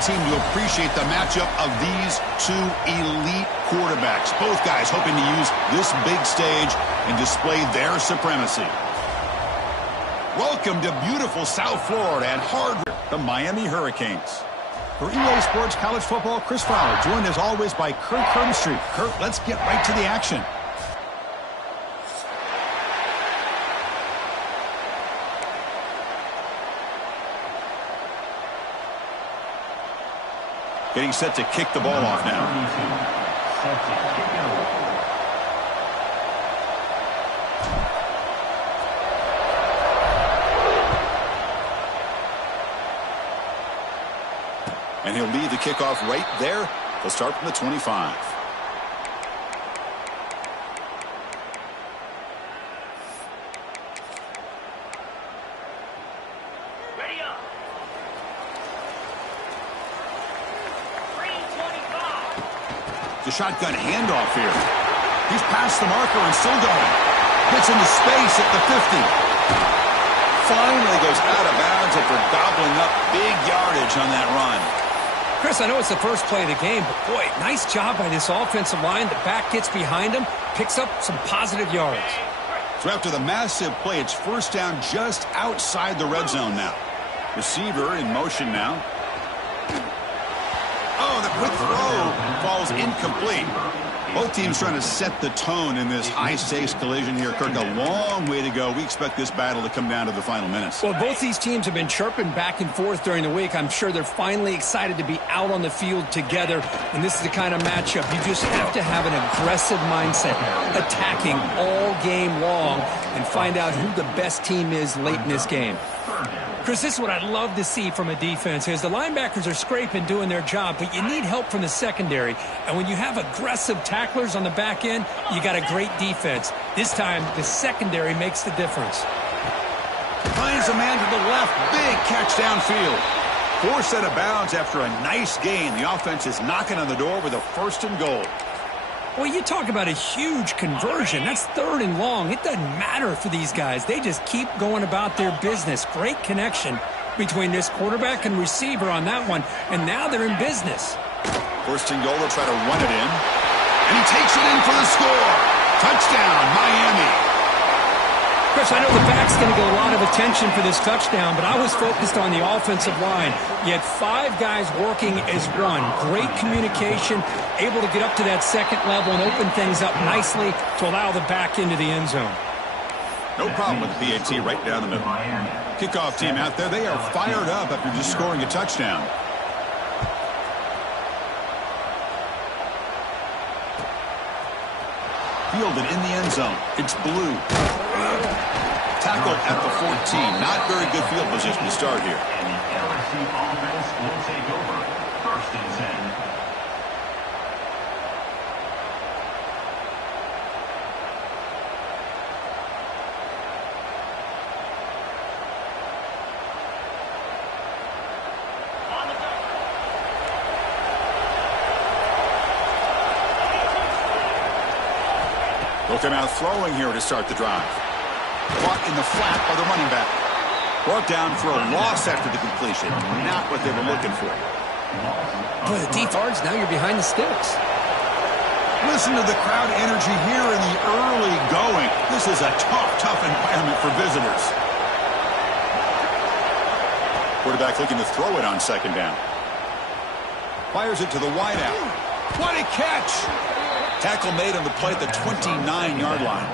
team to appreciate the matchup of these two elite quarterbacks. Both guys hoping to use this big stage and display their supremacy. Welcome to beautiful South Florida and hardware, the Miami Hurricanes. For EA Sports College Football, Chris Fowler, joined as always by Kurt Street. Kurt, let's get right to the action. Getting set to kick the ball off now. And he'll lead the kickoff right there. He'll start from the 25. Ready up. 3:25. The shotgun handoff here. He's past the marker and still going. Gets into space at the 50. Finally goes out of bounds after gobbling up big yardage on that run. Chris, I know it's the first play of the game, but boy, nice job by this offensive line. The back gets behind him, picks up some positive yards. So after the massive play, it's first down just outside the red zone now. Receiver in motion now. Oh, the quick throw falls incomplete. Both teams trying to set the tone in this high-stakes collision here. Kirk, a long way to go. We expect this battle to come down to the final minutes. Well, both these teams have been chirping back and forth during the week. I'm sure they're finally excited to be out on the field together, and this is the kind of matchup you just have to have an aggressive mindset, attacking all game long, and find out who the best team is late in this game. Chris, this is what I'd love to see from a defense is the linebackers are scraping, doing their job, but you need help from the secondary. And when you have aggressive tacklers on the back end, you got a great defense. This time, the secondary makes the difference. Finds a man to the left. Big catch downfield. Forced out of bounds after a nice gain. The offense is knocking on the door with a 1st and goal. Well, you talk about a huge conversion. That's 3rd and long. It doesn't matter for these guys. They just keep going about their business. Great connection between this quarterback and receiver on that one, and now they're in business. 1st and goal, they'll try to run it in. And he takes it in for the score. Touchdown, Miami. Chris, I know the back's going to get a lot of attention for this touchdown, but I was focused on the offensive line. You had 5 guys working as one. Great communication, able to get up to that second level and open things up nicely to allow the back into the end zone. No problem with the PAT right down the middle. Kickoff team out there, they are fired up after just scoring a touchdown. Fielded in the end zone. It's Blue. Tackled at the 14. Not very good field position to start here. And the LSU offense will take over. 1st and 10. They'll come out throwing here to start the drive. Caught in the flat by the running back. Brought down for a loss after the completion. Not what they were looking for. Boy, the deep yards, now you're behind the sticks. Listen to the crowd energy here in the early going. This is a tough environment for visitors. Quarterback looking to throw it on 2nd down. Fires it to the wideout. What a catch! Tackle made on the play at the 29-yard line.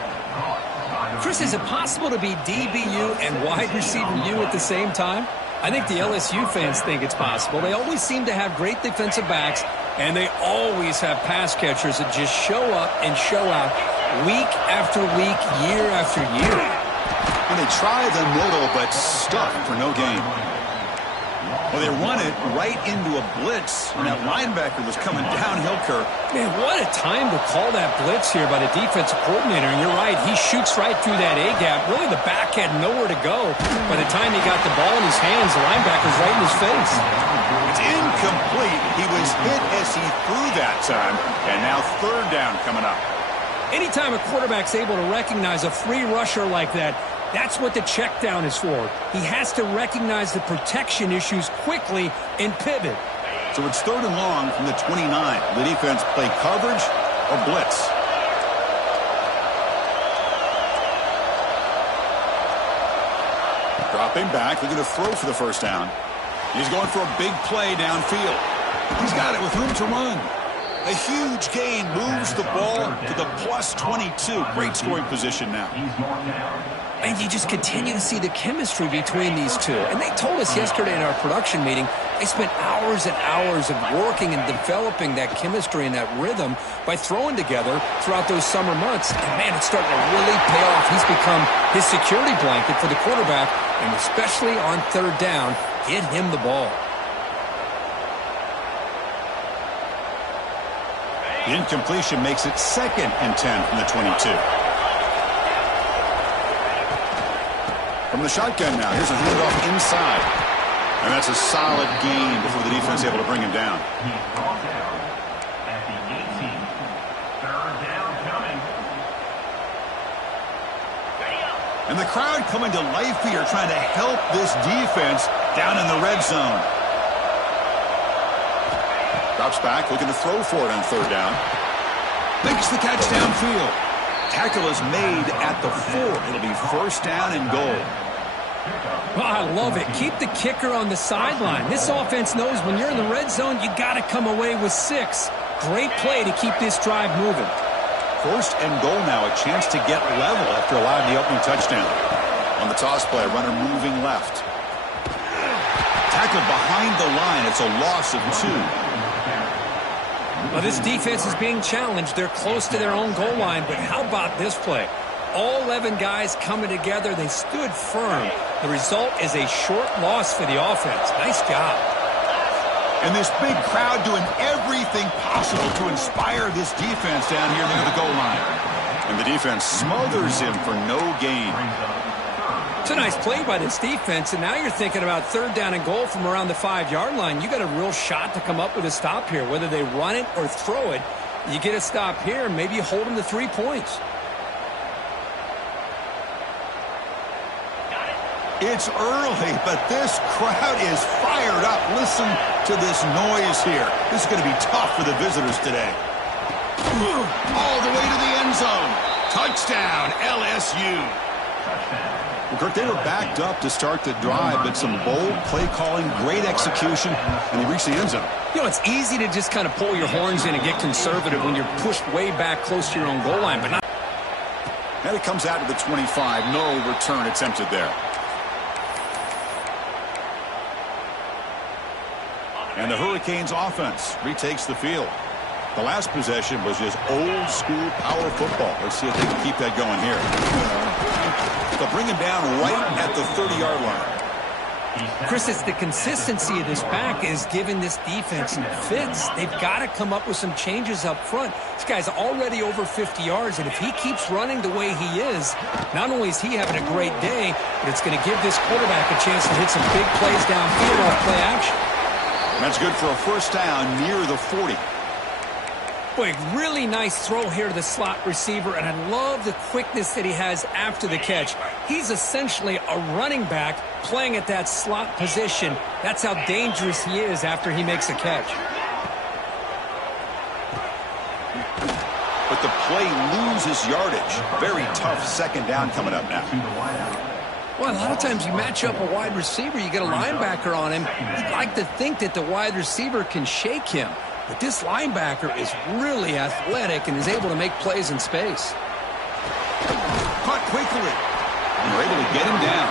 Chris, is it possible to be DBU and wide receiver U at the same time? I think the LSU fans think it's possible. They always seem to have great defensive backs, and they always have pass catchers that just show up and show out week after week, year after year. And they try the middle, but stuck for no gain. Well, they run it right into a blitz, and that linebacker was coming downhill, Kirk. Man, what a time to call that blitz here by the defensive coordinator. And you're right, he shoots right through that A-gap. Really, the back had nowhere to go. By the time he got the ball in his hands, the linebacker's right in his face. It's incomplete. He was hit as he threw that time, and now 3rd down coming up. Anytime a quarterback's able to recognize a free rusher like that, that's what the check down is for. He has to recognize the protection issues quickly and pivot. So it's 3rd and long from the 29. The defense play coverage or blitz. Dropping back, looking to throw for the first down. He's going for a big play downfield. He's got it with room to run. A huge gain moves the ball to the plus 22. Great scoring position now. And you just continue to see the chemistry between these two. And they told us yesterday in our production meeting, they spent hours and hours of working and developing that chemistry and that rhythm by throwing together throughout those summer months. And, man, it's starting to really pay off. He's become his security blanket for the quarterback, and especially on 3rd down, get him the ball. The incompletion makes it 2nd and 10 from the 22. From the shotgun now, here's a handoff inside. And that's a solid gain before the defense is able to bring him down. He's brought down at the 18. 3rd down coming. And the crowd coming to life here, trying to help this defense down in the red zone. Drops back, looking to throw for it on 3rd down. Makes the catch downfield. Tackle is made at the 4. It'll be 1st down and goal. Well, I love it. Keep the kicker on the sideline. This offense knows when you're in the red zone, you got to come away with 6. Great play to keep this drive moving. 1st and goal now, a chance to get level after allowing the opening touchdown. On the toss play, runner moving left. Tackled behind the line. It's a loss of 2. Well, this defense is being challenged. They're close to their own goal line, but how about this play? All 11 guys coming together. They stood firm. The result is a short loss for the offense. Nice job. And this big crowd doing everything possible to inspire this defense down here near the goal line. And the defense smothers him for no gain. It's a nice play by this defense, and now you're thinking about 3rd down and goal from around the 5-yard line. You got a real shot to come up with a stop here. Whether they run it or throw it, you get a stop here, and maybe you hold them to 3 points. It's early, but this crowd is fired up. Listen to this noise here. This is going to be tough for the visitors today. All the way to the end zone. Touchdown, LSU. Well, Kirk, they were backed up to start the drive, but some bold play calling, great execution, and they reached the end zone. You know, it's easy to just kind of pull your horns in and get conservative when you're pushed way back close to your own goal line, but not. And it comes out to the 25. No return attempted there. And the Hurricanes offense retakes the field. The last possession was just old school power football. Let's see if they can keep that going here. They'll bring him down right at the 30-yard line. Chris, it's the consistency of this back is giving this defense fits. They've got to come up with some changes up front. This guy's already over 50 yards, and if he keeps running the way he is, not only is he having a great day, but it's going to give this quarterback a chance to hit some big plays downfield off play action. That's good for a 1st down near the 40. Boy, really nice throw here to the slot receiver, and I love the quickness that he has after the catch. He's essentially a running back playing at that slot position. That's how dangerous he is after he makes a catch. But the play loses yardage. Very tough 2nd down coming up now. Well, a lot of times you match up a wide receiver, you get a linebacker on him. You'd like to think that the wide receiver can shake him. But this linebacker is really athletic and is able to make plays in space. Caught quickly. And they're able to get him down.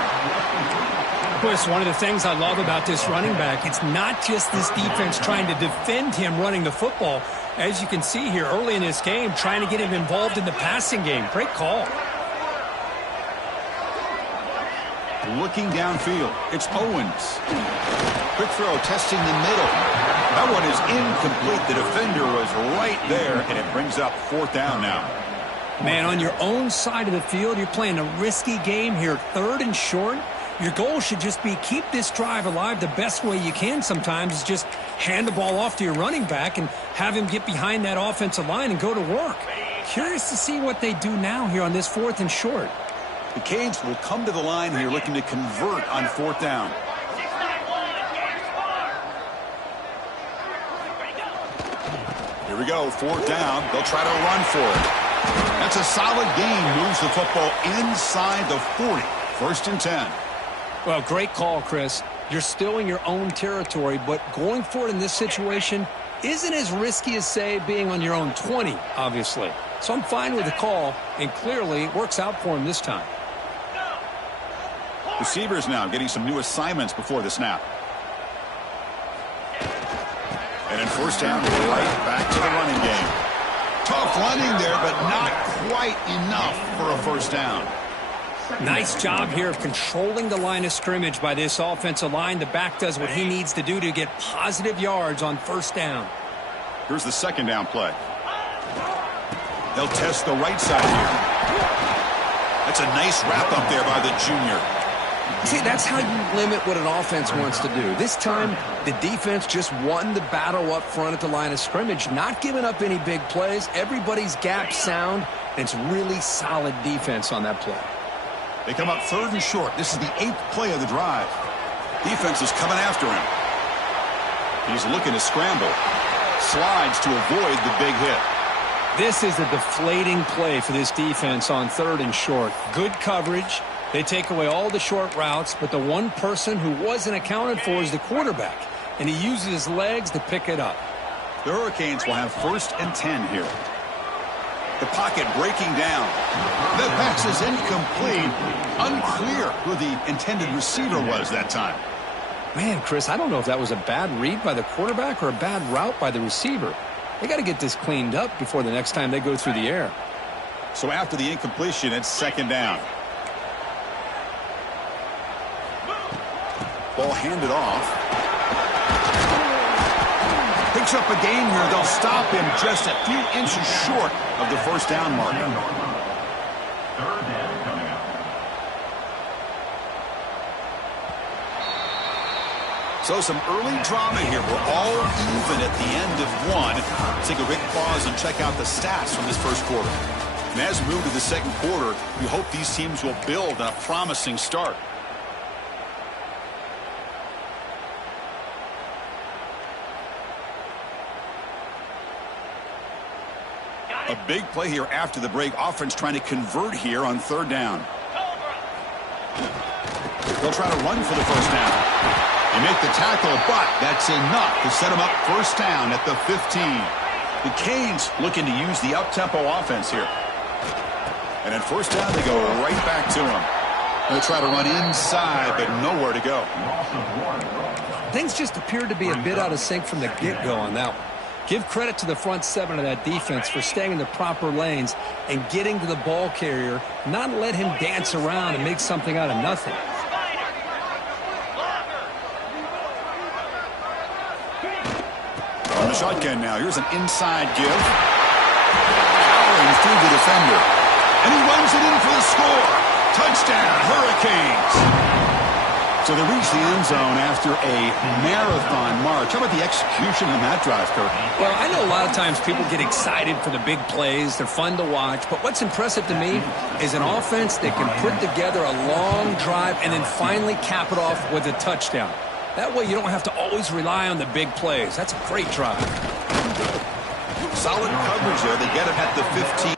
Of course, one of the things I love about this running back, it's not just this defense trying to defend him running the football. As you can see here early in this game, trying to get him involved in the passing game. Great call. Looking downfield, it's Owens. Quick throw, testing the middle. That one is incomplete. The defender was right there, and it brings up 4th down now. Man, on your own side of the field, you're playing a risky game here. 3rd and short. Your goal should just be keep this drive alive the best way you can sometimes is just hand the ball off to your running back and have him get behind that offensive line and go to work. Curious to see what they do now here on this 4th and short. The Canes will come to the line here looking to convert on 4th down. Here we go, fourth down. They'll try to run for it. That's a solid gain. Moves the football inside the 40. First and 10. Well, great call, Chris. You're still in your own territory, but going for it in this situation isn't as risky as, say, being on your own 20, obviously. So I'm fine with the call, and clearly it works out for him this time. Receivers now getting some new assignments before the snap. And in first down, right back to the running game. Tough running there, but not quite enough for a first down. Nice job here of controlling the line of scrimmage by this offensive line. The back does what he needs to do to get positive yards on first down. Here's the second down play. They'll test the right side here. That's a nice wrap up there by the junior. See, that's how you limit what an offense wants to do. This time, the defense just won the battle up front at the line of scrimmage, not giving up any big plays. Everybody's gap sound, and it's really solid defense on that play. They come up third and short. This is the 8th play of the drive. Defense is coming after him. He's looking to scramble. Slides to avoid the big hit. This is a deflating play for this defense on third and short. Good coverage. They take away all the short routes, but the one person who wasn't accounted for is the quarterback, and he uses his legs to pick it up. The Hurricanes will have first and 10 here. The pocket breaking down. The pass is incomplete. Unclear who the intended receiver was that time. Man, Chris, I don't know if that was a bad read by the quarterback or a bad route by the receiver. They got to get this cleaned up before the next time they go through the air. So after the incompletion, it's second down. Ball handed off. Picks up a gain here. They'll stop him just a few inches short of the first down marker. Third down coming up. So some early drama here. We're all even at the end of one. Take a quick pause and check out the stats from this first quarter. And as we move to the second quarter, we hope these teams will build on a promising start. A big play here after the break. Offense trying to convert here on third down. They'll try to run for the first down. They make the tackle, but that's enough to set them up first down at the 15. The Canes looking to use the up-tempo offense here. And at first down, they go right back to him. They'll try to run inside, but nowhere to go. Things just appeared to be a bit out of sync from the get-go on that one. Give credit to the front seven of that defense for staying in the proper lanes and getting to the ball carrier, not let him dance around and make something out of nothing. On the shotgun now, here's an inside give. Powering through the defender. And he runs it in for the score. Touchdown, Hurricanes. So they reach the end zone after a marathon march. How about the execution on that drive, Kirk? Well, I know a lot of times people get excited for the big plays. They're fun to watch. But what's impressive to me is an offense that can put together a long drive and then finally cap it off with a touchdown. That way you don't have to always rely on the big plays. That's a great drive. Solid coverage there. They get it at the 15.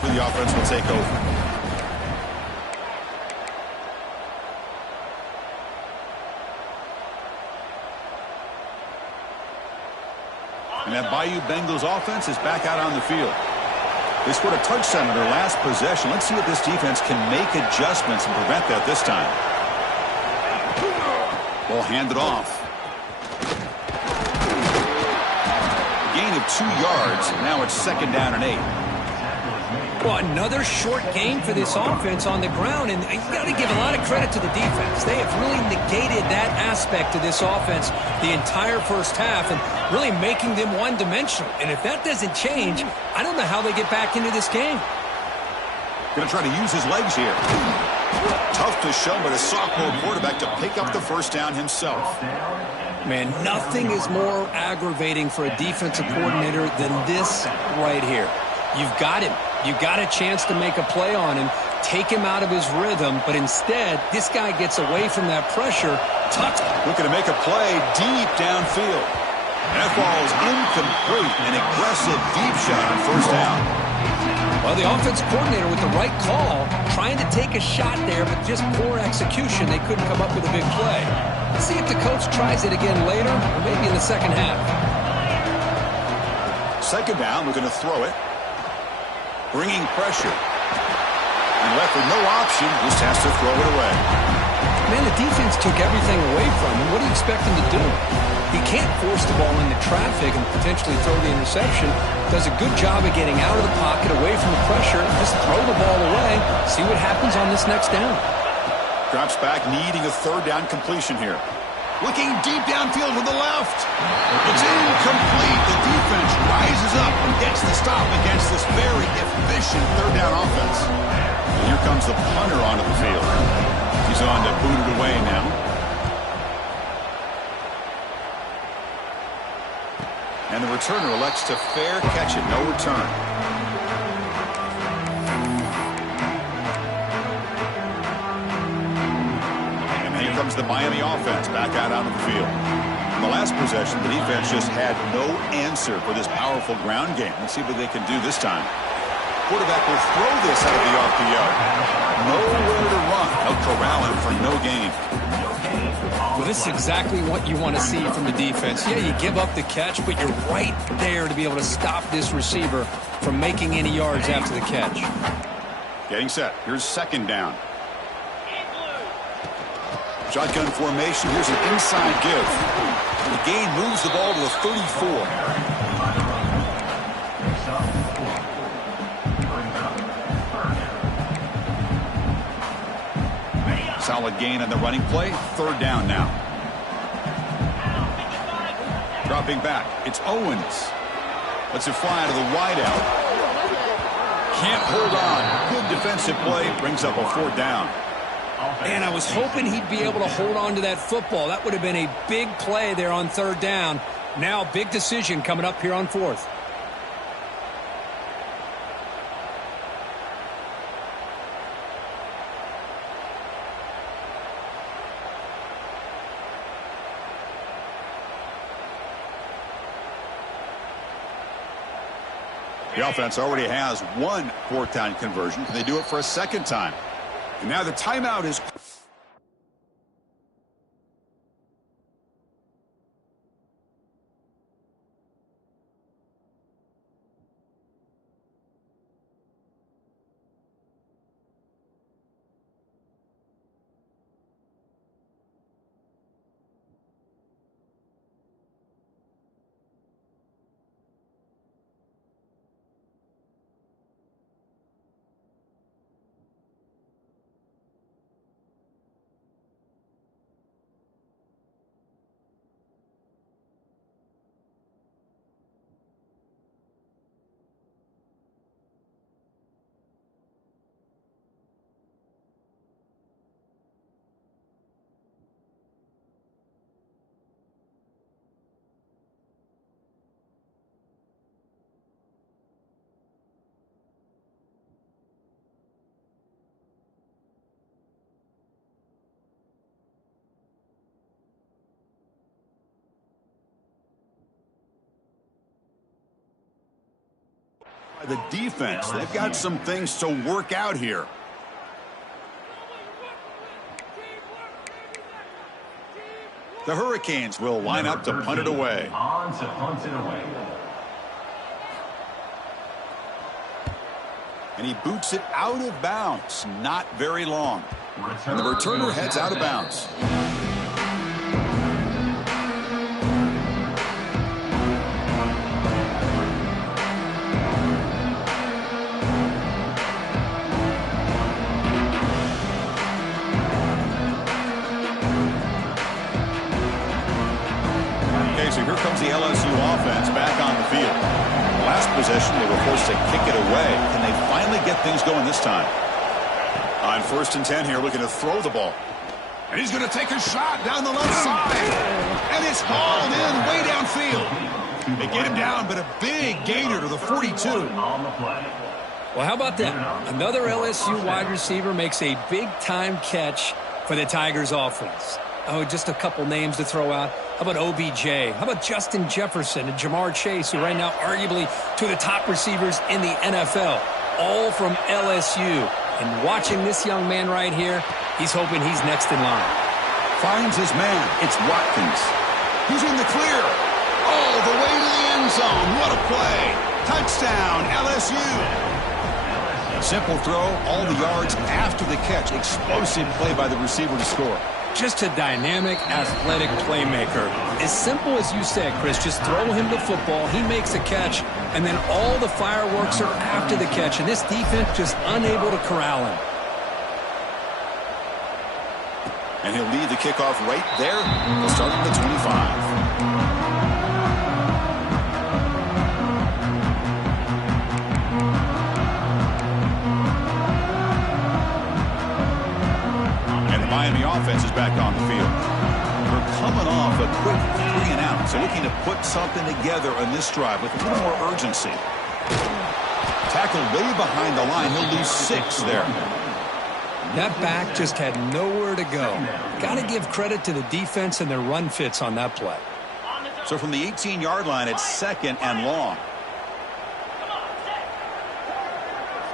Where the offense will take over. And that Bayou Bengals offense is back out on the field. They scored a touchdown in their last possession. Let's see if this defense can make adjustments and prevent that this time. Ball handed off. A gain of 2 yards. Now it's second down and 8. Well, another short game for this offense on the ground, and you got to give a lot of credit to the defense. They have really negated that aspect of this offense the entire first half and really making them one-dimensional. And if that doesn't change, I don't know how they get back into this game. Going to try to use his legs here. Tough to show, but a sophomore quarterback to pick up the first down himself. Man, nothing is more aggravating for a defensive coordinator than this right here. You've got him. You've got a chance to make a play on him, take him out of his rhythm, but instead, this guy gets away from that pressure. Looking to make a play deep downfield. And that ball is incomplete. An aggressive deep shot on first down. Well, the offensive coordinator with the right call, trying to take a shot there, but just poor execution. They couldn't come up with a big play. Let's see if the coach tries it again later, or maybe in the second half. Second down, we're going to throw it. Bringing pressure. And left with no option, just has to throw it away. Man, the defense took everything away from him. What do you expect him to do? He can't force the ball into traffic and potentially throw the interception. Does a good job of getting out of the pocket, away from the pressure, just throw the ball away, see what happens on this next down. Drops back, needing a third down completion here. Looking deep downfield to the left. It's incomplete. The defense rises up and gets the stop against this very efficient third down offense. And here comes the punter onto the field. He's on to boot it away now. And the returner elects to fair catch it. No return. Comes the Miami offense back out onto the field. In the last possession, the defense just had no answer for this powerful ground game. Let's see what they can do this time. Quarterback will throw this out of the RPO. Nowhere to run. They'll corral him for no gain. Well, this is exactly what you want to see from the defense. Yeah, you give up the catch, but you're right there to be able to stop this receiver from making any yards after the catch. Getting set. Here's second down. Shotgun formation. Here's an inside give. The gain moves the ball to the 34. Solid gain on the running play. Third down now. Dropping back. It's Owens. Lets it fly out of the wideout. Can't hold on. Good defensive play. Brings up a fourth down. And I was hoping he'd be able to hold on to that football. That would have been a big play there on third down. Now, big decision coming up here on fourth. The offense already has one fourth down conversion. Can they do it for a second time? And now the timeout is... The defense, they've got some things to work out here. The Hurricanes will line up to punt it away. On to punt it away. And he boots it out of bounds. Not very long. And the returner heads out of bounds. away. Can they finally get things going this time? On 1st and 10 here, looking to throw the ball. And he's going to take a shot down the left side. And it's hauled in way downfield. They get him down, but a big gainer to the 42. Well, how about that? Another LSU wide receiver makes a big-time catch for the Tigers offense. Oh, just a couple names to throw out. How about OBJ? How about Justin Jefferson and Jamar Chase, who right now arguably two of the top receivers in the NFL, all from LSU. And watching this young man right here, he's hoping he's next in line. Finds his man. It's Watkins. He's in the clear. All the way to the end zone. What a play. Touchdown, LSU. Simple throw, all the yards after the catch. Explosive play by the receiver to score. Just a dynamic, athletic playmaker. As simple as you said, Chris, just throw him the football, he makes a catch, and then all the fireworks are after the catch, and this defense just unable to corral him. And he'll lead the kickoff right there. We'll start at the 25. Miami offense is back on the field. We're coming off a quick 3 and out, so looking to put something together on this drive with a little more urgency. Tackled way behind the line. He'll lose 6 there. That back just had nowhere to go. Got to give credit to the defense and their run fits on that play. So from the 18-yard line, it's 2nd and long.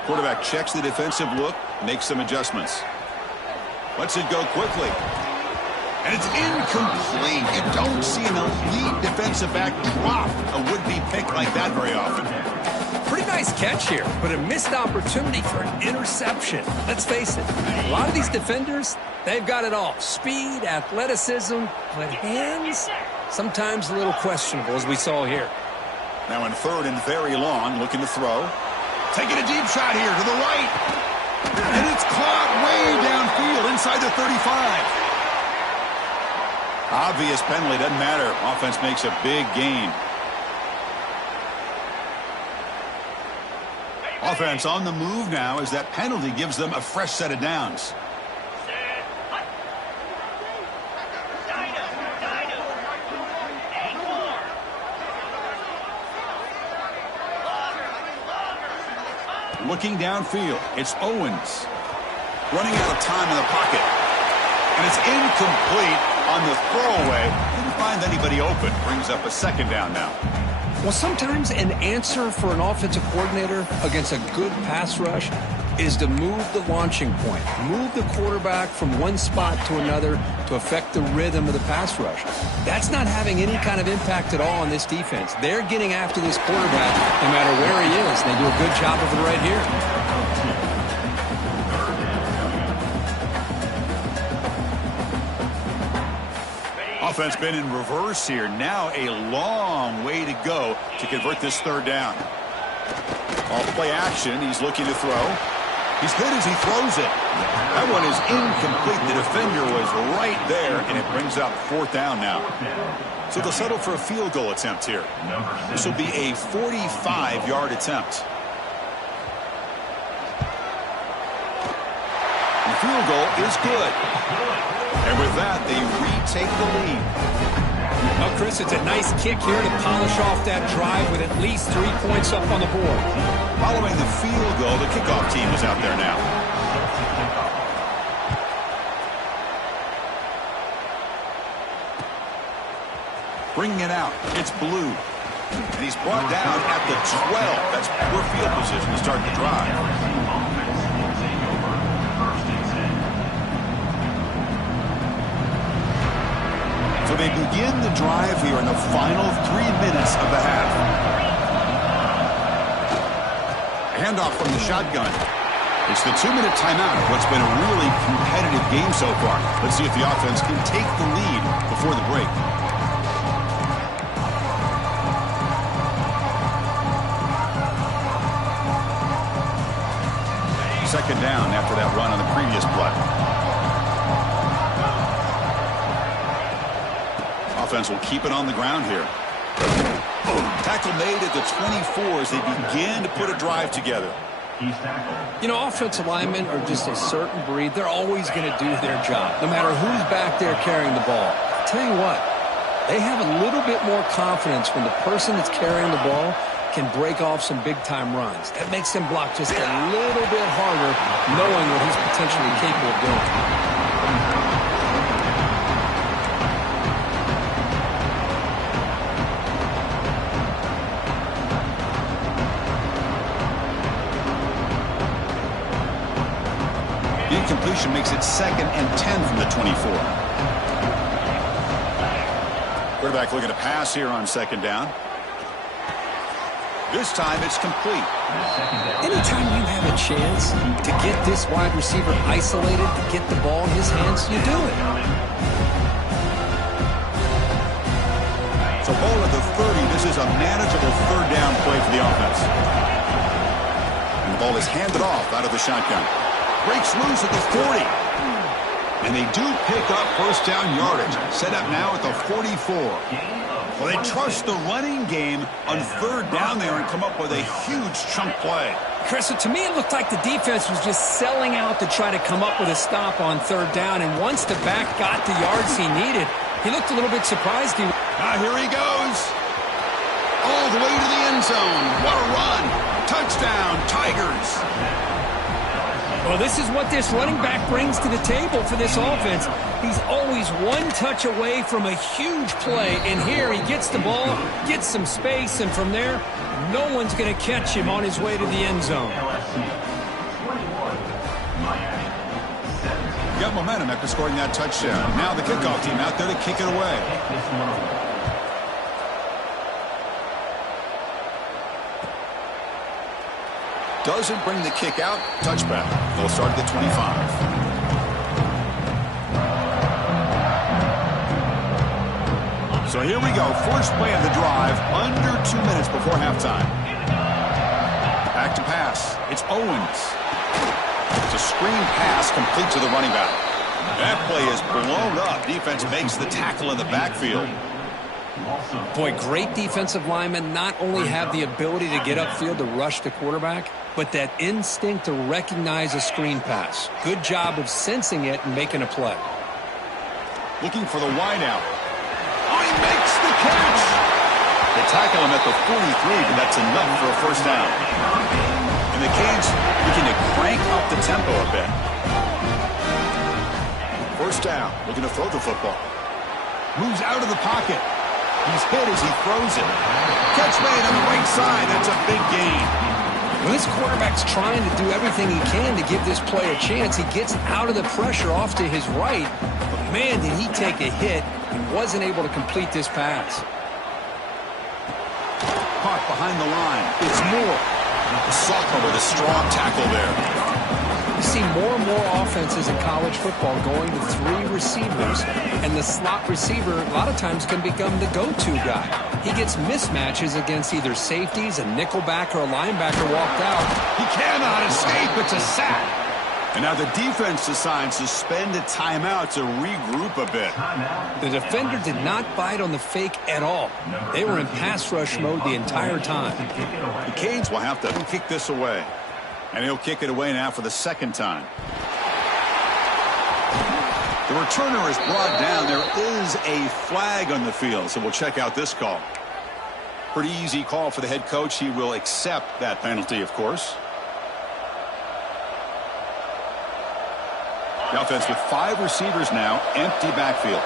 Quarterback checks the defensive look, makes some adjustments. Lets it go quickly. And it's incomplete. You don't see an elite defensive back drop a would-be pick like that very often. Pretty nice catch here, but a missed opportunity for an interception. Let's face it, a lot of these defenders, they've got it all. Speed, athleticism, but hands, sometimes a little questionable, as we saw here. Now in 3rd and very long, looking to throw. Taking a deep shot here to the right. And it's caught way downfield inside the 35. Obvious penalty, doesn't matter. Offense makes a big gain. Offense on the move now as that penalty gives them a fresh set of downs. Looking downfield, it's Owens. Running out of time in the pocket. And it's incomplete on the throwaway. Didn't find anybody open. Brings up a 2nd down now. Well, sometimes an answer for an offensive coordinator against a good pass rush is to move the launching point. Move the quarterback from one spot to another to affect the rhythm of the pass rush. That's not having any kind of impact at all on this defense. They're getting after this quarterback no matter where he is. They do a good job of it right here. Offense been in reverse here. Now a long way to go to convert this 3rd down. Off play action. He's looking to throw. He's hit as he throws it. That one is incomplete. The defender was right there, and it brings up 4th down now. So they'll settle for a field goal attempt here. This will be a 45-yard attempt. The field goal is good. And with that, they retake the lead. Well, Chris, it's a nice kick here to polish off that drive with at least 3 points up on the board. Following the field goal, the kickoff team is out there now. Bringing it out, it's Blue. And he's brought down at the 12. That's poor field position to start the drive. So they begin the drive here in the final 3 minutes of the half. Handoff from the shotgun. It's the 2-minute timeout of what's been a really competitive game so far. Let's see if the offense can take the lead before the break. Second down after that run on the previous play. Offense will keep it on the ground here. Tackle made at the 24 as they begin to put a drive together. He's tackled. You know, offensive linemen are just a certain breed. They're always going to do their job, no matter who's back there carrying the ball. I'll tell you what, they have a little bit more confidence when the person that's carrying the ball can break off some big-time runs. That makes them block just a little bit harder, knowing what he's potentially capable of doing. Incompletion makes it 2nd and 10 from the 24. Quarterback looking to pass here on 2nd down. This time it's complete. Anytime you have a chance to get this wide receiver isolated, to get the ball in his hands, you do it. So ball at the 30. This is a manageable 3rd down play for the offense. And the ball is handed off out of the shotgun. Breaks loose at the 40. And they do pick up 1st down yardage. Set up now at the 44. Well, they trust the running game on 3rd down there and come up with a huge chunk play. Chris, to me it looked like the defense was just selling out to try to come up with a stop on 3rd down. And once the back got the yards he needed, he looked a little bit surprised. Now here he goes. All the way to the end zone. What a run. Touchdown, Tigers. Well, this is what this running back brings to the table for this offense. He's always one touch away from a huge play, and here he gets the ball, gets some space, and from there, no one's going to catch him on his way to the end zone. Got momentum after scoring that touchdown. Now the kickoff team out there to kick it away. Doesn't bring the kick out. Touchback. They'll start at the 25. So here we go. First play of the drive. Under 2 minutes before halftime. Back to pass. It's Owens. It's a screen pass complete to the running back. That play is blown up. Defense makes the tackle in the backfield. Boy, great defensive linemen not only have the ability to get upfield to rush the quarterback, but that instinct to recognize a screen pass. Good job of sensing it and making a play. Looking for the wideout. Oh, he makes the catch! They tackle him at the 43, but that's enough for a 1st down. And the Canes looking to crank up the tempo a bit. 1st down, looking to throw the football. Moves out of the pocket. He's hit as he throws it. Catch made on the right side. That's a big gain. When this quarterback's trying to do everything he can to give this play a chance, he gets out of the pressure off to his right. But man, did he take a hit and wasn't able to complete this pass. Caught behind the line. It's Moore. The sophomore with a strong tackle there. You see more and more offenses in college football going to 3 receivers, and the slot receiver a lot of times can become the go-to guy. He gets mismatches against either safeties, a nickelback, or a linebacker walked out. He cannot escape. It's a sack. And now the defense decides to spend a timeout to regroup a bit. The defender did not bite on the fake at all. They were in pass rush mode the entire time. The Canes will have to kick this away. And he'll kick it away now for the 2nd time. The returner is brought down. There is a flag on the field, so we'll check out this call. Pretty easy call for the head coach. He will accept that penalty, of course. The offense with 5 receivers now, empty backfield.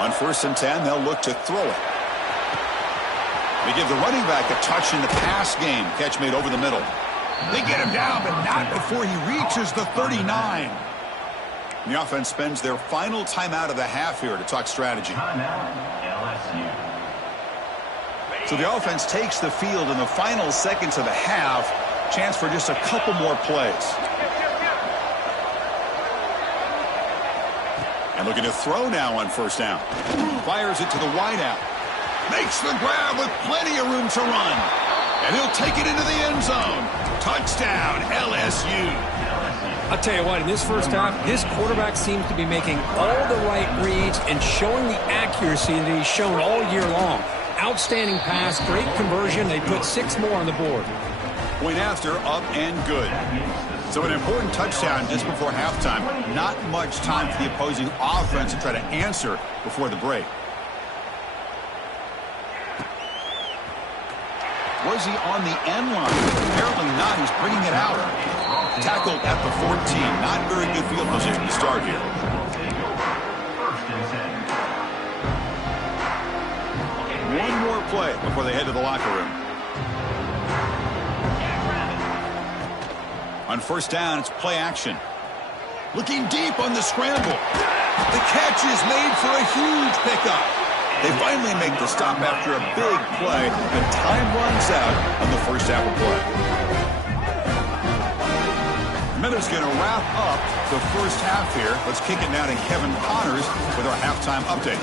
On 1st and 10, they'll look to throw it. They give the running back a touch in the pass game. Catch made over the middle. They get him down, but not before he reaches the 39. And the offense spends their final timeout of the half here to talk strategy. So the offense takes the field in the final seconds of the half. Chance for just a couple more plays. And looking to throw now on 1st down. Fires it to the wideout. Makes the grab with plenty of room to run. And he'll take it into the end zone. Touchdown, LSU. I'll tell you what, in this first half, this quarterback seems to be making all the right reads and showing the accuracy that he's shown all year long. Outstanding pass, great conversion. They put 6 more on the board. Point after, up and good. So an important touchdown just before halftime. Not much time for the opposing offense to try to answer before the break. Was he on the end line? Apparently not. He's bringing it out. Tackled at the 14. Not very good field position to start here. One more play before they head to the locker room. On first down, it's play action. Looking deep on the scramble. The catch is made for a huge pickup. They finally make the stop after a big play, and time runs out on the first half of play. Miller's going to wrap up the first half here. Let's kick it now to Kevin Connors with our halftime update.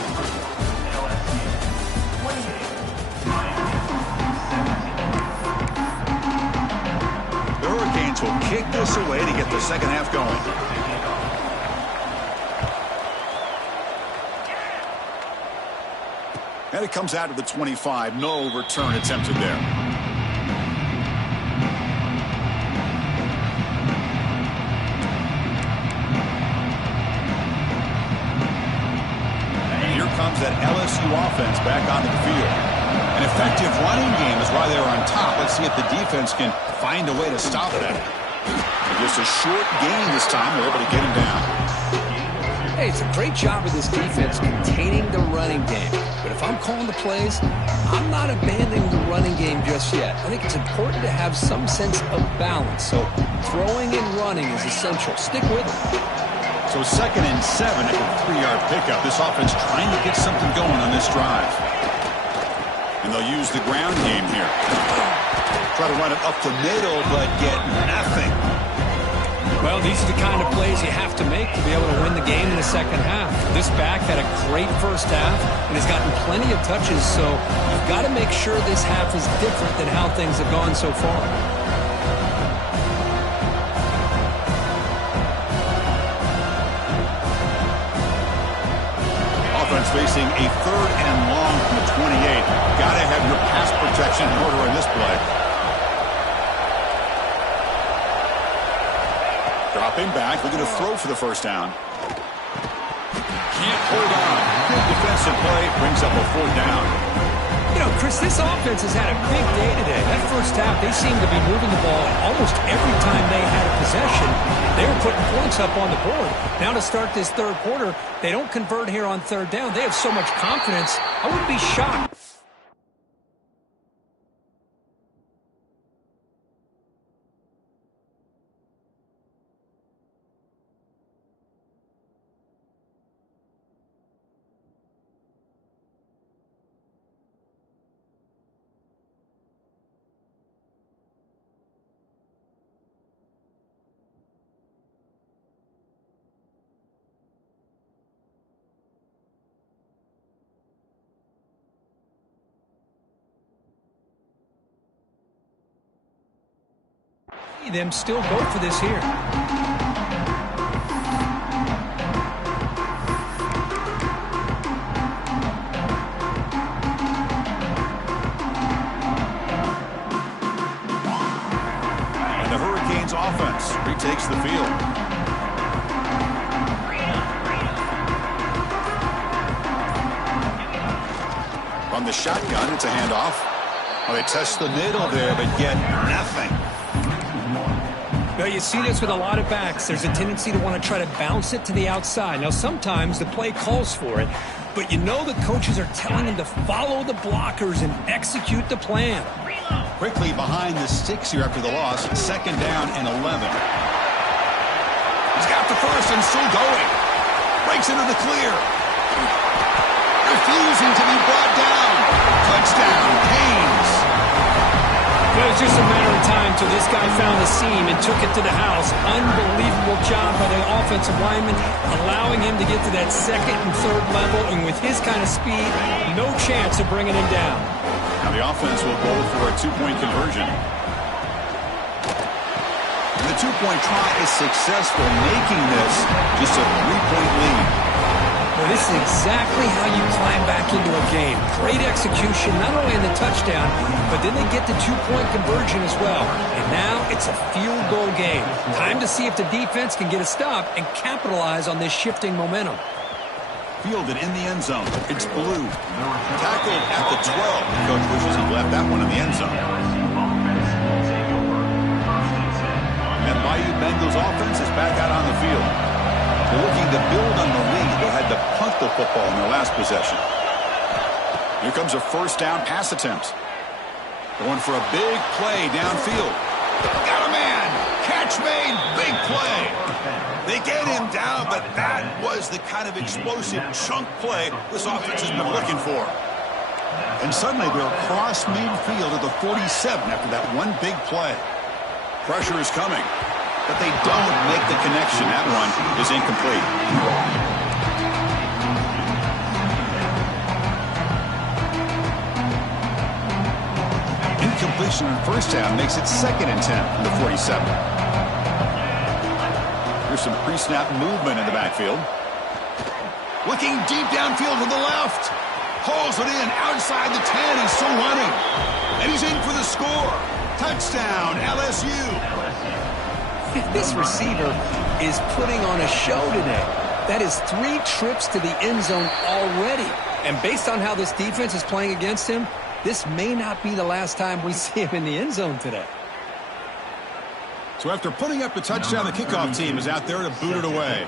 The Hurricanes will kick this away to get the second half going. And it comes out to the 25. No return attempted there. And here comes that LSU offense back onto the field. An effective running game is why they're on top. Let's see if the defense can find a way to stop that. And just a short gain this time. They're able to get him down. Hey, it's a great job of this defense containing the running game. But if I'm calling the plays, I'm not abandoning the running game just yet. I think it's important to have some sense of balance. So throwing and running is essential. Stick with it. So 2nd and 7 at a 3-yard pickup. This offense trying to get something going on this drive. And they'll use the ground game here. Try to run it up the middle, but get nothing. Well, these are the kind of plays you have to make to be able to win the game in the second half. This back had a great first half and has gotten plenty of touches, so you've got to make sure this half is different than how things have gone so far. Offense facing a 3rd and long from the 28. Got to have your pass protection in order in this play. Dropping back, looking to throw for the first down. Can't hold on. Good defensive play, brings up a 4th down. You know, Chris, this offense has had a big day today. That first half, they seemed to be moving the ball almost every time they had a possession. They were putting points up on the board. Now to start this third quarter, they don't convert here on 3rd down. They have so much confidence, I wouldn't be shocked. Them still go for this here. And the Hurricanes offense retakes the field. From the shotgun, it's a handoff. Well, they test the middle there, but get nothing. Well, you see this with a lot of backs. There's a tendency to want to try to bounce it to the outside. Now, sometimes the play calls for it, but you know the coaches are telling them to follow the blockers and execute the plan. Quickly behind the sticks here after the loss. 2nd down and 11. He's got the first and still going. Breaks into the clear. Refusing to be brought down. Touchdown, Canes. Well, it's just a matter of time till this guy found the seam and took it to the house. Unbelievable job by the offensive lineman, allowing him to get to that 2nd and 3rd level. And with his kind of speed, no chance of bringing him down. Now the offense will go for a two-point conversion. And the two-point try is successful, making this just a three-point lead. Well, this is exactly how you climb back into a game. Great execution, not only in the touchdown, but then they get the two-point conversion as well. And now it's a field goal game. Time to see if the defense can get a stop and capitalize on this shifting momentum. Fielded in the end zone. It's Blue. Tackled at the 12. The coach wishes he left that one in the end zone. And Bayou Bengals offense is back out on the field. They're looking to build on the lead. They had to punt the football in their last possession. Here comes a first down pass attempt. Going for a big play downfield. Got a man. Catch made. Big play. They get him down, but that was the kind of explosive chunk play this offense has been looking for. And suddenly they're across midfield at the 47 after that one big play. Pressure is coming. But they don't make the connection. That one is incomplete. Incompletion on first down makes it 2nd and 10 from the 47. Here's some pre-snap movement in the backfield. Looking deep downfield to the left. Hauls it in outside the 10. He's still running. And he's in for the score. Touchdown, LSU. This receiver is putting on a show today. That is 3 trips to the end zone already. And based on how this defense is playing against him, this may not be the last time we see him in the end zone today. So after putting up the touchdown, the kickoff team is out there to boot it away.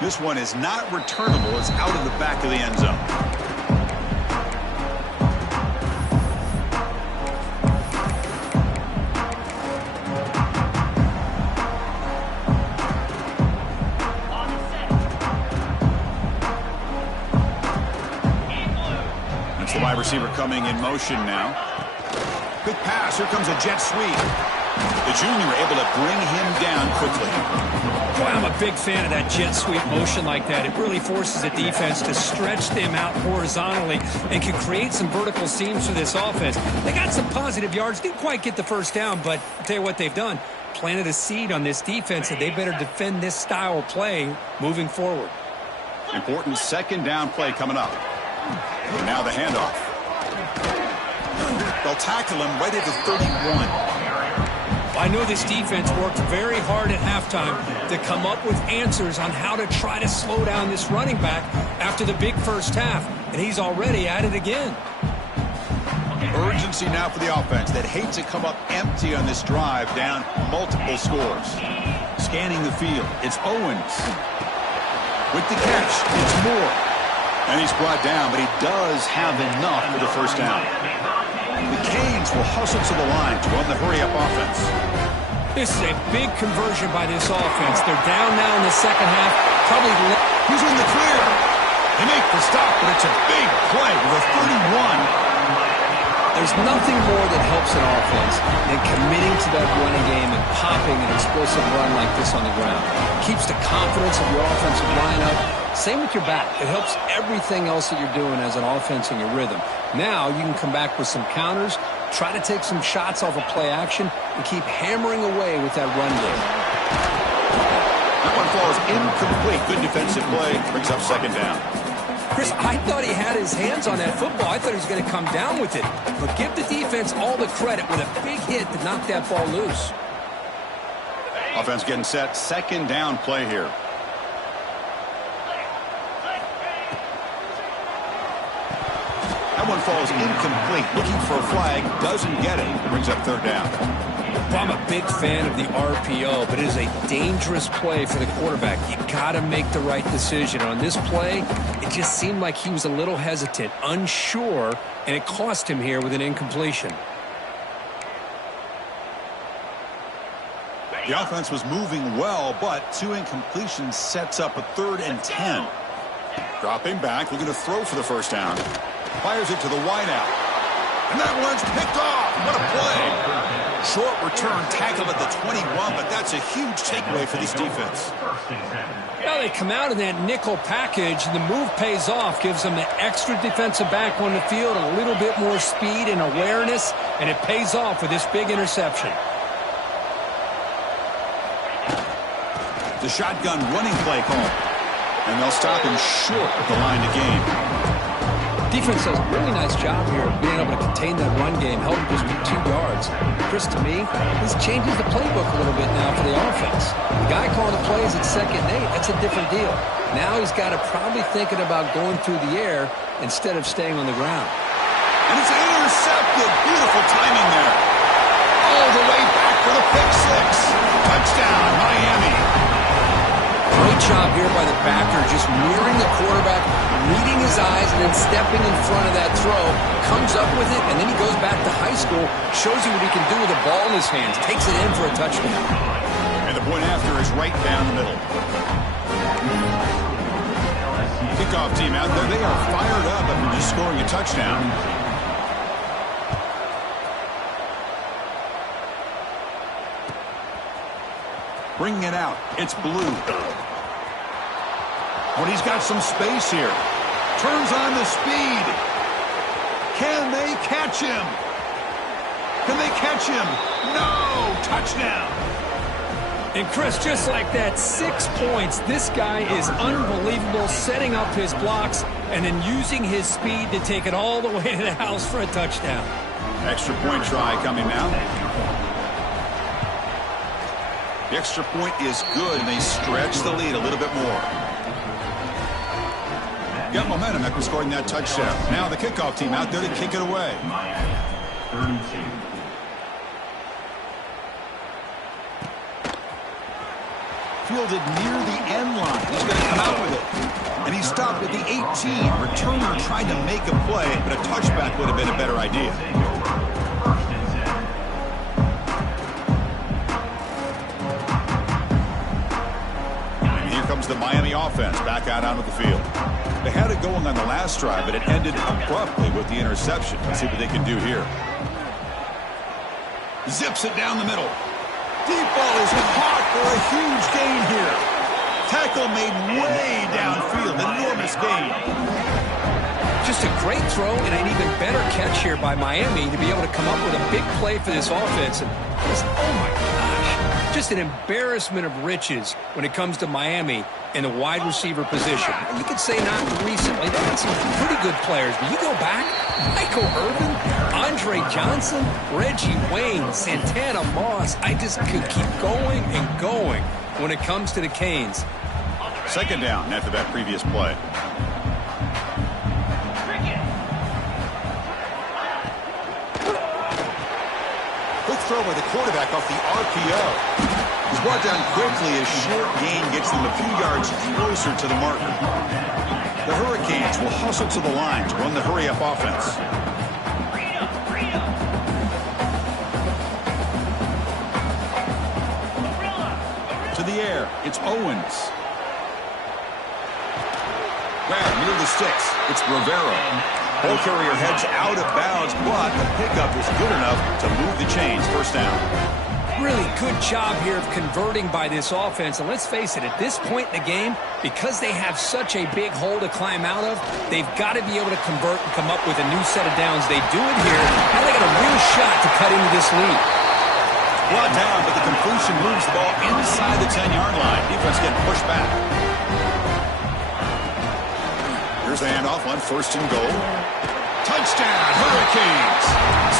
This one is not returnable. It's out of the back of the end zone. That's the wide receiver coming in motion now. Quick pass. Here comes a jet sweep. The junior able to bring him down quickly. Boy, I'm a big fan of that jet sweep motion like that. It really forces the defense to stretch them out horizontally and can create some vertical seams for this offense. They got some positive yards. Didn't quite get the first down, but I'll tell you what they've done. Planted a seed on this defense, and they better defend this style of play moving forward. Important 2nd down play coming up. And now the handoff. They'll tackle him right at the 31. I know this defense worked very hard at halftime to come up with answers on how to try to slow down this running back after the big first half, and he's already at it again. Urgency now for the offense that hates to come up empty on this drive, down multiple scores. Scanning the field, it's Owens. With the catch, it's Moore. And he's brought down, but he does have enough for the first down. The Canes will hustle to the line to run the hurry-up offense. This is a big conversion by this offense. They're down now in the second half. Probably he's in the clear. They make the stop, but it's a big play with a 31. There's nothing more that helps an offense than committing to that running game and popping an explosive run like this on the ground. Keeps the confidence of your offensive lineup. Same with your back. It helps everything else that you're doing as an offense in your rhythm. Now you can come back with some counters, try to take some shots off of play action, and keep hammering away with that run game. That one falls incomplete. Good defensive play. Brings up 2nd down. Chris, I thought he had his hands on that football. I thought he was going to come down with it. But give the defense all the credit with a big hit to knock that ball loose. Offense getting set. 2nd down play here. That one falls incomplete. Looking for a flag. Doesn't get it. Brings up 3rd down. Well, I'm a big fan of the RPO, but it is a dangerous play for the quarterback. You got to make the right decision. On this play, it just seemed like he was a little hesitant, unsure, and it cost him here with an incompletion. The offense was moving well, but 2 incompletions sets up a 3rd and 10. Dropping back, looking to throw for the first down. Fires it to the wideout. And that one's picked off. What a play. Short return tackle at the 21, but that's a huge takeaway for this defense. Well, they come out in that nickel package, and the move pays off, gives them the extra defensive back on the field, a little bit more speed and awareness, and it pays off with this big interception. The shotgun running play call. And they'll stop him short at the line to gain. Defense does a really nice job here of being able to contain that run game, held him just for 2 yards. Chris, to me, this changes the playbook a little bit now for the offense. The guy calling the plays at 2nd and 8, that's a different deal. Now he's got to probably thinking about going through the air instead of staying on the ground. And it's intercepted. Beautiful timing there. All the way back for the pick six. Touchdown, Miami. Great job here by the backer, just mirroring the quarterback, reading his eyes, and then stepping in front of that throw, comes up with it, and then he goes back to high school, shows you what he can do with the ball in his hands, takes it in for a touchdown. And the point after is right down the middle. Kickoff team out there, they are fired up after just scoring a touchdown. Bringing it out, it's Blue. But he's got some space here. Turns on the speed. Can they catch him? Can they catch him? No! Touchdown! And Chris, just like that, 6 points. This guy is unbelievable, setting up his blocks and then using his speed to take it all the way to the house for a touchdown. Extra point try coming now. The extra point is good, and they stretch the lead a little bit more. Got momentum after scoring that touchdown. Now the kickoff team out there to kick it away. Fielded near the end line. He's going to come out with it. And he stopped at the 18. Returner tried to make a play, but a touchback would have been a better idea. Comes the Miami offense back out onto the field. They had it going on the last drive, but it ended abruptly with the interception. Let's see what they can do here. Zips it down the middle. Deep ball is caught for a huge gain here. Tackle made way downfield. Enormous gain. Just a great throw and an even better catch here by Miami to be able to come up with a big play for this offense. And just, oh my gosh, just an embarrassment of riches when it comes to Miami in the wide receiver position. You could say not recently. They've had some pretty good players, but you go back, Michael Irvin, Andre Johnson, Reggie Wayne, Santana Moss. I just could keep going and going when it comes to the Canes. Second down after that previous play. Throw by the quarterback off the RPO. He's brought down quickly as short gain gets them a few yards closer to the marker. The Hurricanes will hustle to the line to run the hurry-up offense. To the air, it's Owens. Grab near the sticks, it's Rivera. Ball carrier heads out of bounds, but the pickup was good enough to move the chains. First down. Really good job here of converting by this offense. And let's face it, at this point in the game, because they have such a big hole to climb out of, they've got to be able to convert and come up with a new set of downs. They do it here. Now they got a real shot to cut into this lead. Brought down, but the completion moves the ball inside the 10-yard line. Defense getting pushed back. Here's the handoff on first and goal. Touchdown, Hurricanes.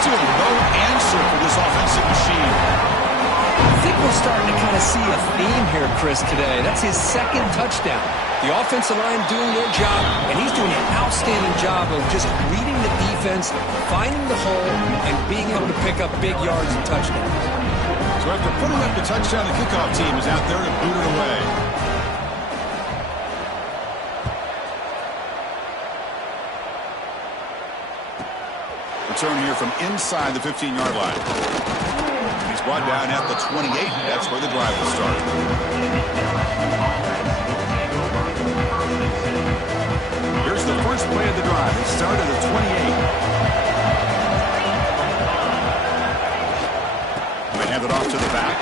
Still no answer for this offensive machine. I think we're starting to kind of see a theme here, Chris, today. That's his second touchdown. The offensive line doing their job, and he's doing an outstanding job of just reading the defense, finding the hole, and being able to pick up big yards and touchdowns. So after putting up the touchdown, the kickoff team is out there to boot it away. Return here from inside the 15-yard line. He's brought down at the 28. That's where the drive will start. Here's the first play of the drive. It started at the 28. Hand it off to the back.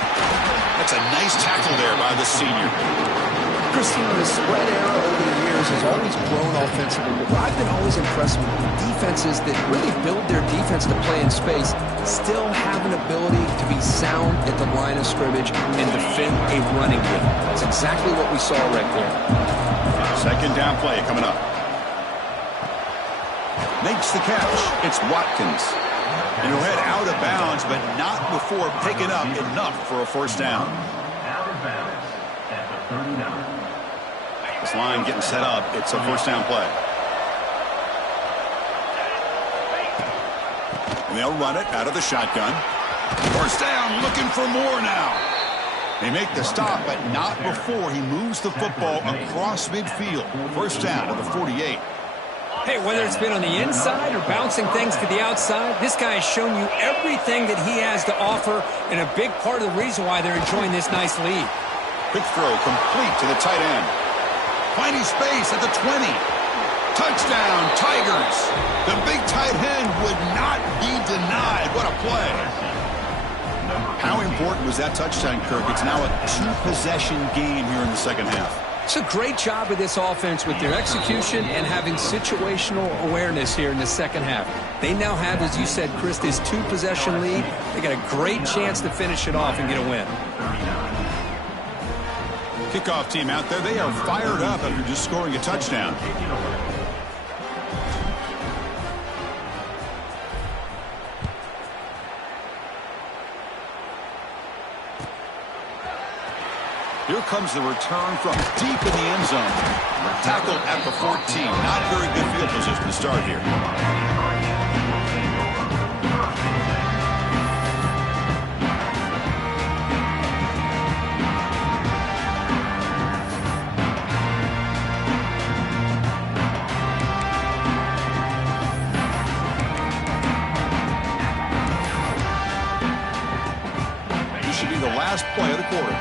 That's a nice tackle there by the senior. Christine, the spread era over the years has always grown offensively, but I've been always impressed with defenses that really build their defense to play in space, still have an ability to be sound at the line of scrimmage and defend a running game. That's exactly what we saw right there. Second down play coming up. Makes the catch. It's Watkins. And he'll head out of bounds, but not before picking up enough for a first down. Out of bounds at the 39. This line getting set up. It's a first down play. And they'll run it out of the shotgun. First down, looking for more now. They make the stop, but not before he moves the football across midfield. First down to the 48. Hey, whether it's been on the inside or bouncing things to the outside, this guy has shown you everything that he has to offer, and a big part of the reason why they're enjoying this nice lead. Quick throw complete to the tight end. Finding space at the 20. Touchdown, Tigers. The big tight end would not be denied. What a play. How important was that touchdown, Kirk? It's now a two-possession game here in the second half. It's a great job of this offense with their execution and having situational awareness here in the second half. They now have, as you said, Chris, this two-possession lead. They got a great chance to finish it off and get a win. Kickoff team out there. They are fired up after just scoring a touchdown. Here comes the return from deep in the end zone. Tackled at the 14. Not very good field position to start here. This should be the last play of the quarter.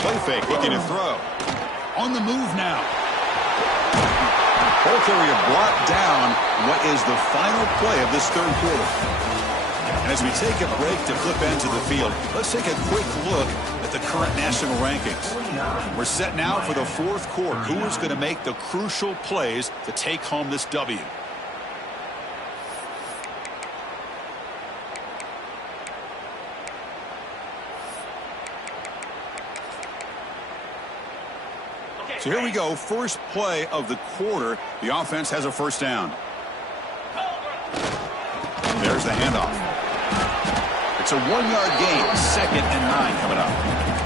Play fake, looking to throw. On the move now. Ball carrier brought down what is the final play of this third quarter. And as we take a break to flip into the field, let's take a quick look at the current national rankings. We're set now for the fourth quarter. Who is going to make the crucial plays to take home this W? So here we go, first play of the quarter. The offense has a first down. There's the handoff. It's a 1-yard gain, 2nd and 9 coming up.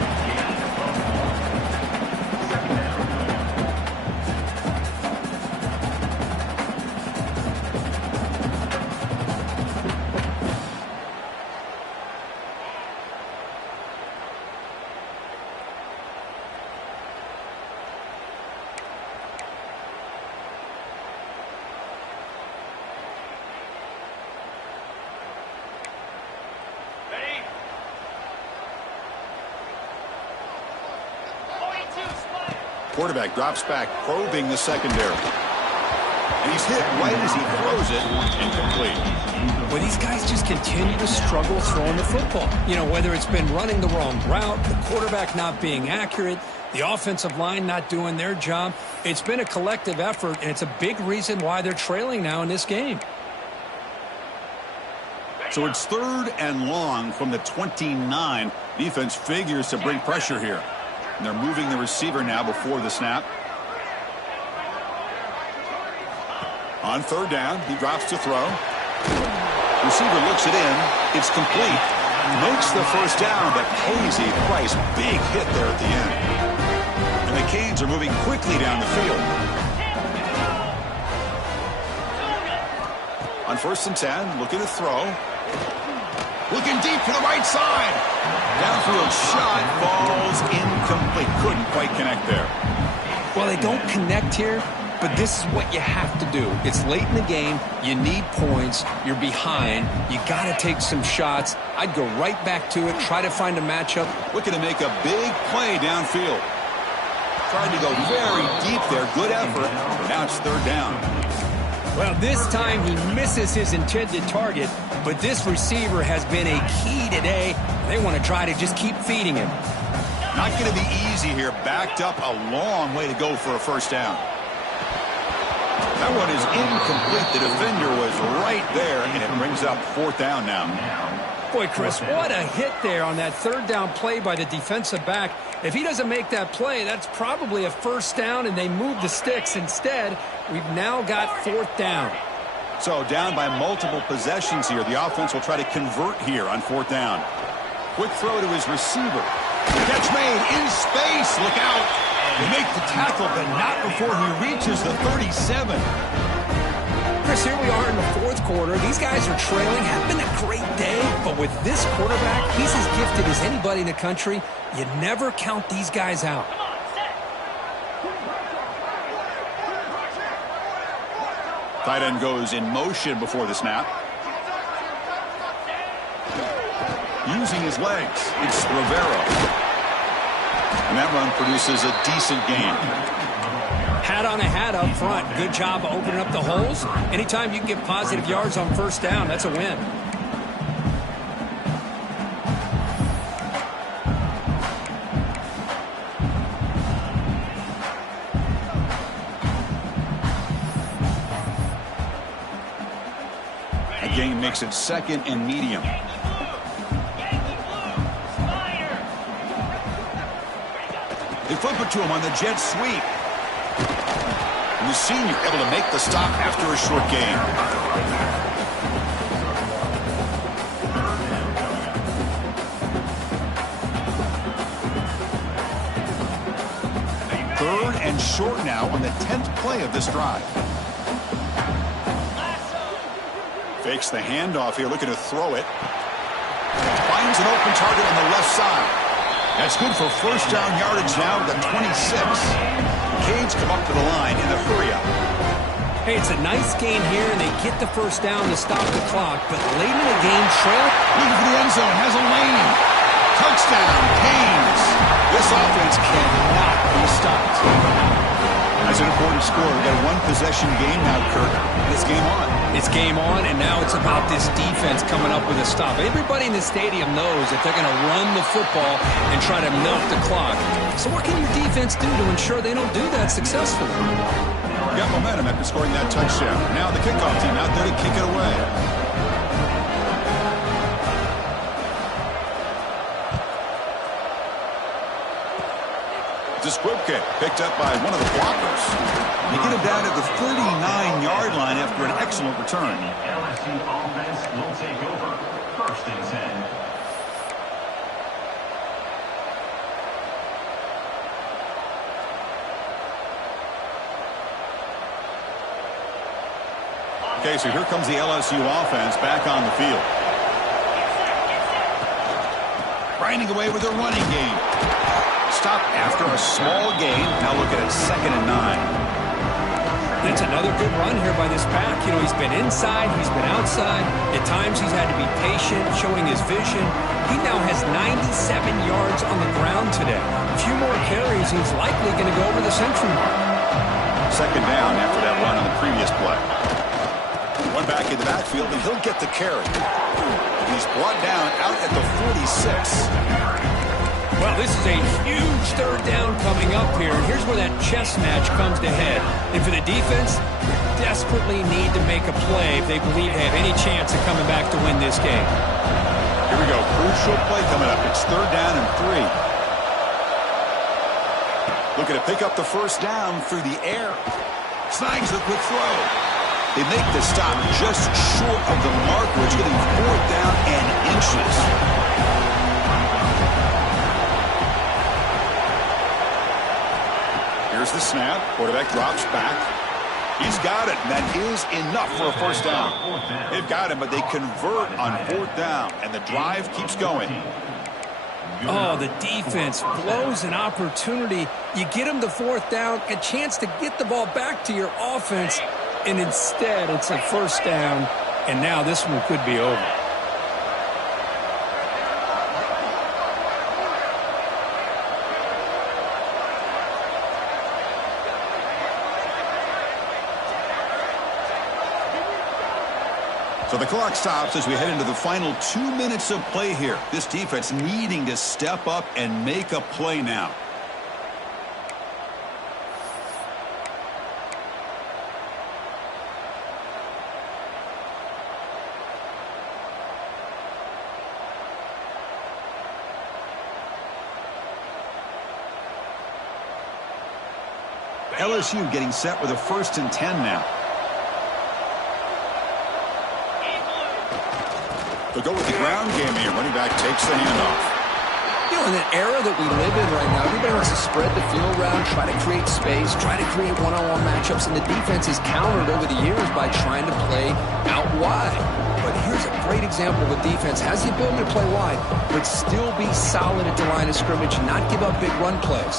Quarterback drops back, probing the secondary. And he's hit right as he throws it, incomplete. Well, these guys just continue to struggle throwing the football. You know, whether it's been running the wrong route, the quarterback not being accurate, the offensive line not doing their job. It's been a collective effort, and it's a big reason why they're trailing now in this game. So it's 3rd and long from the 29. Defense figures to bring pressure here. And they're moving the receiver now before the snap. On 3rd down, he drops to throw. Receiver looks it in. It's complete. Makes the first down, but pays a price. Big hit there at the end. And the Canes are moving quickly down the field. On 1st and 10, looking to throw. Looking deep to the right side. Downfield shot falls incomplete. Couldn't quite connect there. Well, they don't connect here, but this is what you have to do. It's late in the game. You need points. You're behind. You got to take some shots. I'd go right back to it, try to find a matchup. Looking to make a big play downfield. Trying to go very deep there. Good effort. Now it's 3rd down. Well, this time he misses his intended target, but this receiver has been a key today. They want to try to just keep feeding him. Not going to be easy here. Backed up a long way to go for a first down. That one is incomplete. The defender was right there, and it brings up fourth down now. Boy, Chris, what a hit there on that third down play by the defensive back. If he doesn't make that play, that's probably a first down, and they move the sticks. Instead, we've now got fourth down. So down by multiple possessions here. The offense will try to convert here on fourth down. Quick throw to his receiver. Catch made in space. Look out. They make the tackle, but not before he reaches the 37. Chris, here we are in the fourth quarter. These guys are trailing. Have been a great day, but with this quarterback, he's as gifted as anybody in the country. You never count these guys out. Tight end goes in motion before the snap. Using his legs, it's Rivera. And that run produces a decent gain. Hat on a hat up front. Good job of opening up the holes. Anytime you can get positive yards on first down, that's a win. The gain makes it second and medium. They flip it to him on the jet sweep. And the senior able to make the stop after a short gain. Third and short now on the 10th play of this drive. Fakes the handoff here, looking to throw it. Finds an open target on the left side. That's good for first down yardage now at the 26. Canes come up to the line in a hurry-up. Hey, it's a nice gain here, and they get the first down to stop the clock. But late in the game, trail. Looking for the end zone, has a lane. Touchdown, Canes. This offense cannot be stopped. That's an important score. We've got a one-possession game now, Kirk. And it's game on. It's game on, and now it's about this defense coming up with a stop. Everybody in the stadium knows that they're going to run the football and try to milk the clock. So what can your defense do to ensure they don't do that successfully? Got momentum after scoring that touchdown. Now the kickoff team out there to kick it away. It's a squib kick picked up by one of the blockers. You get him down at the 39-yard line after an excellent return. LSU offense will take over. First and 10. Okay, so here comes the LSU offense back on the field. Grinding away with a running game. Stop after a small gain. Now looking at 2nd and 9. That's another good run here by this back. You know, he's been inside, he's been outside. At times he's had to be patient, showing his vision. He now has 97 yards on the ground today. A few more carries, he's likely going to go over the century mark. 2nd down after that run on the previous play. One back in the backfield, and he'll get the carry. He's brought down out at the 46. Well, this is a huge third down coming up here, and here's where that chess match comes to head. And for the defense, they desperately need to make a play if they believe they have any chance of coming back to win this game. Here we go, crucial play coming up. It's 3rd down and 3. Looking to pick up the first down through the air. Snags the quick throw. They make the stop just short of the mark, which getting 4th down and inches. Here's the snap. Quarterback drops back. He's got it, and that is enough for a first down. They've got him, but they convert on 4th down, and the drive keeps going. Oh, the defense blows an opportunity. You get them to 4th down, a chance to get the ball back to your offense, and instead it's a first down, and now this one could be over. So the clock stops as we head into the final 2 minutes of play here. This defense needing to step up and make a play now. LSU getting set with a 1st and 10 now. They'll go with the ground game here. Running back takes the handoff. You know, in the era that we live in right now, everybody wants to spread the field around, try to create space, try to create one-on-one matchups, and the defense is countered over the years by trying to play out wide. But here's a great example of a defense has the ability to play wide, but still be solid at the line of scrimmage, not give up big run plays.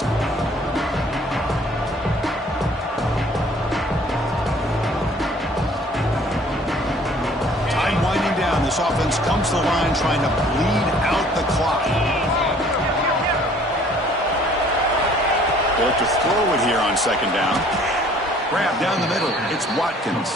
This offense comes to the line trying to bleed out the clock. They look to throw it here on 2nd down. Grab down the middle. It's Watkins.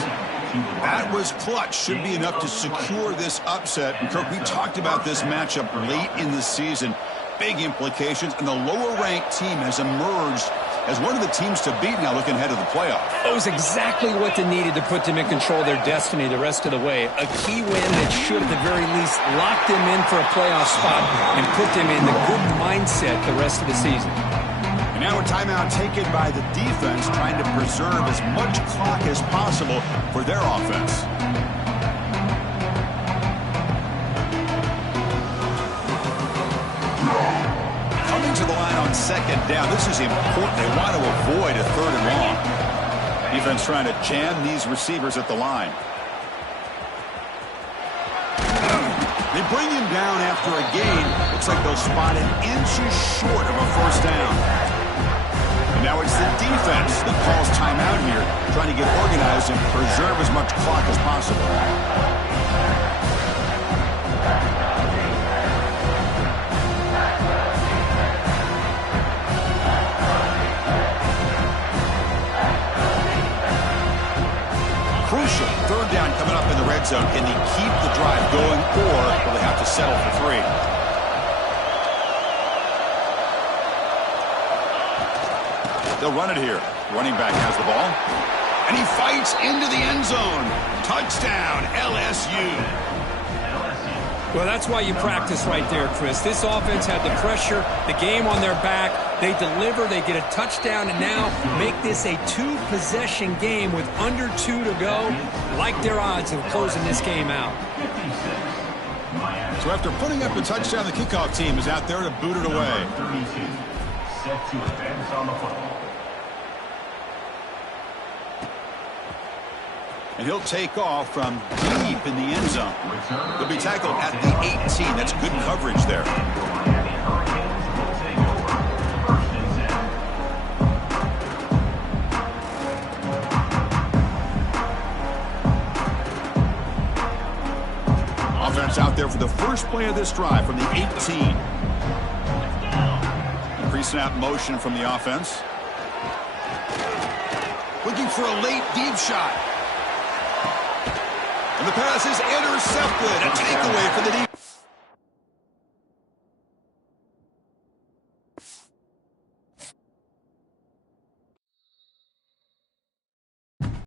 That was clutch. Should be enough to secure this upset. And Kirk, we talked about this matchup late in the season. Big implications, and the lower-ranked team has emerged as one of the teams to beat now looking ahead of the playoff. That was exactly what they needed to put them in control of their destiny the rest of the way. A key win that should, at the very least, lock them in for a playoff spot and put them in the good mindset the rest of the season. And now a timeout taken by the defense, trying to preserve as much clock as possible for their offense. To the line on 2nd down. This is important. They want to avoid a 3rd and long. Defense trying to jam these receivers at the line. They bring him down after a gain. Looks like they'll spot him inches short of a 1st down. And now it's the defense that calls timeout here, trying to get organized and preserve as much clock as possible. Crucial 3rd down coming up in the red zone. Can they keep the drive going, or will they have to settle for 3? They'll run it here. Running back has the ball. And he fights into the end zone. Touchdown, LSU. Well, that's why you practice right there, Chris. This offense had the pressure, the game on their back. They deliver, they get a touchdown, and now make this a 2-possession game with under 2 to go. Like their odds of closing this game out. So after putting up a touchdown, the kickoff team is out there to boot it away. Set to advance on the football. And he'll take off from deep in the end zone. He'll be tackled at the 18. That's good coverage there. Offense out there for the first play of this drive from the 18. Pre-snap motion from the offense. Looking for a late deep shot. And the pass is intercepted. A takeaway for the defense.